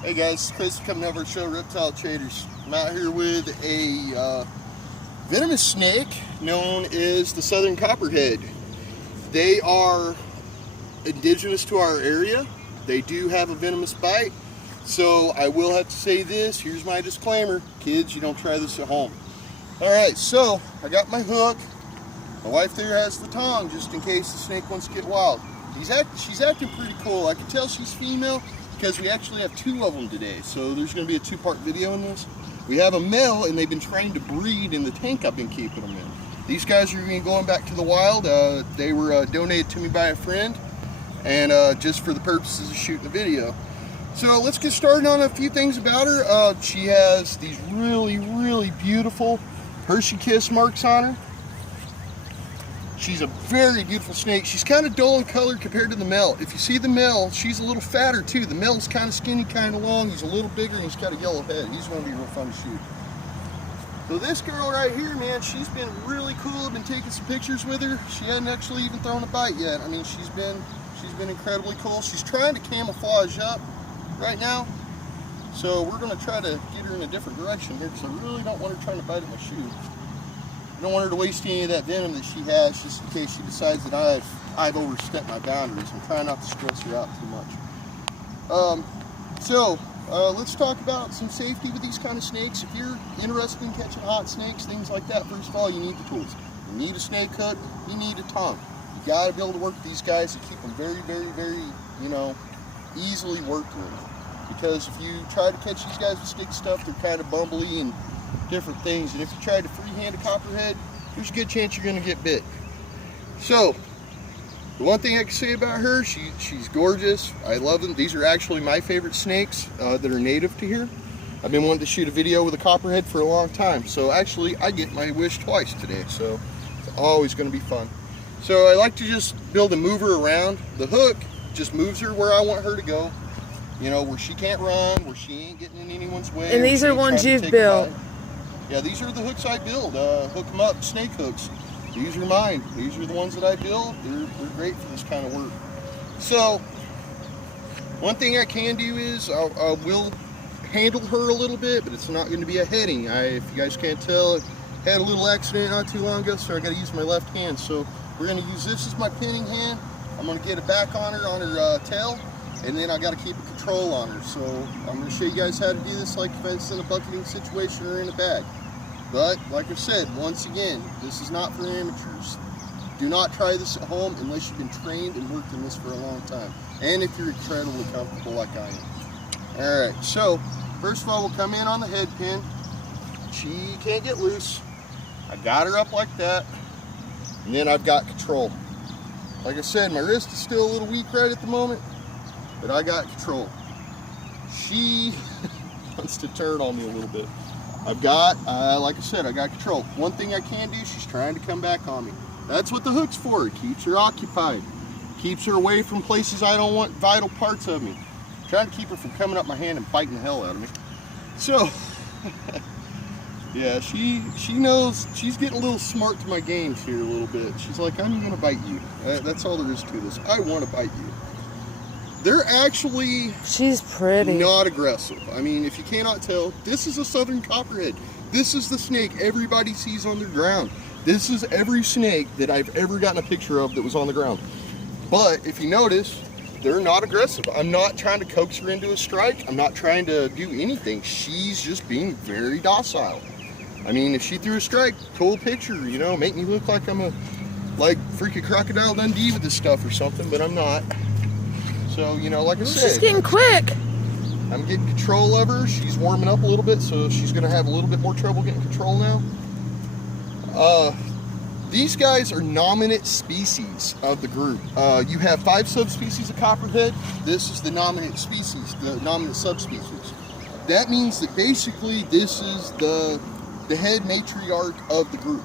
Hey guys, Chris coming over to show Reptile Traders. I'm out here with a venomous snake known as the southern copperhead. They are indigenous to our area. They do have a venomous bite. So I will have to say this, here's my disclaimer. Kids, you don't try this at home. Alright, so I got my hook. My wife there has the tongue just in case the snake wants to get wild. She's acting pretty cool. I can tell she's female because we actually have two of them today. So there's going to be a two-part video in this. We have a male and they've been trained to breed in the tank I've been keeping them in. These guys are going back to the wild. They were donated to me by a friend and just for the purposes of shooting the video. So let's get started on a few things about her. She has these really, really beautiful Hershey Kiss marks on her. She's a very beautiful snake. She's kind of dull in color compared to the male. If you see the male, she's a little fatter too. The male's kind of skinny, kind of long. He's a little bigger and he's got a yellow head. He's going to be real fun to shoot. So this girl right here, man, she's been really cool. I've been taking some pictures with her. She hadn't actually even thrown a bite yet. I mean, she's been incredibly cool. She's trying to camouflage up right now. So we're going to try to get her in a different direction here because I really don't want her trying to bite at my shoe. I don't want her to waste any of that venom that she has just in case she decides that I've overstepped my boundaries. I'm trying not to stress her out too much. Let's talk about some safety with these kind of snakes. If you're interested in catching hot snakes, things like that, first of all, you need the tools. You need a snake hook, you need a tongue. You gotta be able to work with these guys and keep them very, very, very, easily worked with. Because if you try to catch these guys with stick stuff, they're kind of bumbly and different things, and if you try to freehand a copperhead, there's a good chance you're going to get bit. So the one thing I can say about her, she's gorgeous. I love them. These are actually my favorite snakes that are native to here. I've been wanting to shoot a video with a copperhead for a long time, so actually I get my wish twice today, so it's always going to be fun. So I like to just build and move her around. The hook just moves her where I want her to go, where she can't run, where she ain't getting in anyone's way. And these are ones you've built. Yeah, these are the hooks I build, hook 'em up snake hooks. These are mine. These are the ones that I build. They're great for this kind of work. So, one thing I can do is I will handle her a little bit, but it's not going to be a heading. If you guys can't tell, I had a little accident not too long ago, so I got to use my left hand. So we're going to use this as my pinning hand. I'm going to get it back on her tail, and then I got to keep a control on her. So I'm going to show you guys how to do this like if it's in a bucketing situation or in a bag. But like I said, once again, this is not for amateurs. Do not try this at home unless you've been trained and worked in this for a long time. And if you're incredibly comfortable like I am. Alright, so first of all, we'll come in on the head pin. She can't get loose. I got her up like that. And then I've got control. Like I said, my wrist is still a little weak right at the moment, but I got control. She wants to turn on me a little bit. I've got, like I said, I got control. One thing I can do, she's trying to come back on me. That's what the hook's for. It keeps her occupied. Keeps her away from places I don't want vital parts of me. I'm trying to keep her from coming up my hand and biting the hell out of me. So, yeah, she knows, she's getting a little smart to my games here a little bit. She's like, I'm going to bite you. That's all there is to this. I want to bite you. They're actually she's pretty, not aggressive. I mean, if you cannot tell, this is a southern copperhead. This is the snake everybody sees on the ground. This is every snake that I've ever gotten a picture of that was on the ground. But if you notice, they're not aggressive. I'm not trying to coax her into a strike. I'm not trying to do anything. She's just being very docile. I mean, if she threw a strike, cool picture, make me look like I'm like freaking Crocodile Dundee with this stuff or something, but I'm not. So, like I said, she's getting quick. I'm getting control of her. She's warming up a little bit, so she's going to have a little bit more trouble getting control now. These guys are nominate species of the group. You have 5 subspecies of copperhead. This is the nominate species, the nominate subspecies. That means that basically this is the head matriarch of the group.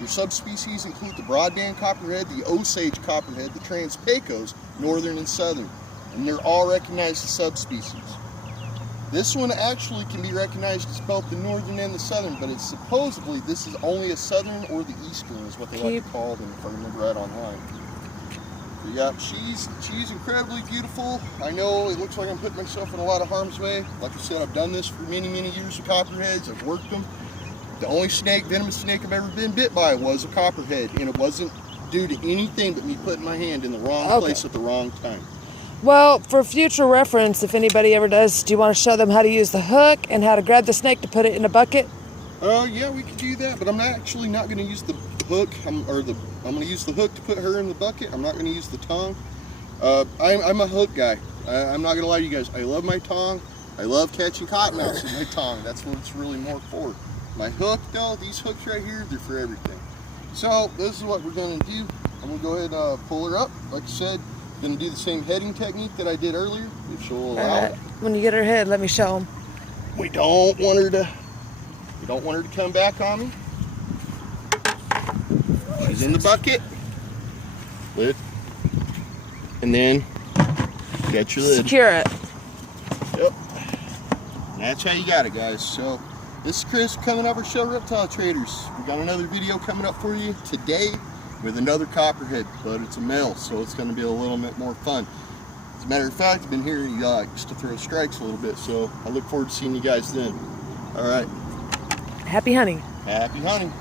Your subspecies include the broadband copperhead, the Osage copperhead, the Trans-Pecos, northern and southern, and they're all recognized as subspecies. This one actually can be recognized as both the northern and the southern, but it's supposedly this is only a southern or the eastern is what they like to call them, if I remember right online. Yeah, she's incredibly beautiful. I know it looks like I'm putting myself in a lot of harm's way. Like I said, I've done this for many years with copperheads. I've worked them. The only venomous snake I've ever been bit by was a copperhead, and it wasn't due to anything but me putting my hand in the wrong place at the wrong time. Well, for future reference, if anybody ever does, do you want to show them how to use the hook and how to grab the snake to put it in a bucket? Yeah, we could do that, but I'm actually not going to use the hook. I'm going to use the hook to put her in the bucket. I'm not going to use the tongue. I'm a hook guy. I'm not going to lie to you guys. I love my tongue. I love catching cottonmouths with my tongue. That's what it's really more for. My hook, though, these hooks right here, they're for everything. So this is what we're going to do. I'm going to go ahead and pull her up. Like I said, I'm going to do the same heading technique that I did earlier, if she'll allow it. When you get her head, let me show them. We don't want her to come back on me. She's in the bucket. Lid. And then get your lid. Secure it. Yep. And that's how you got it, guys. So this is Chris coming over Show Reptile Traders. We got another video coming up for you today with another copperhead, but it's a male, so it's going to be a little bit more fun. As a matter of fact, I've been hearing you guys to throw strikes a little bit, so I look forward to seeing you guys then. All right. Happy hunting. Happy hunting.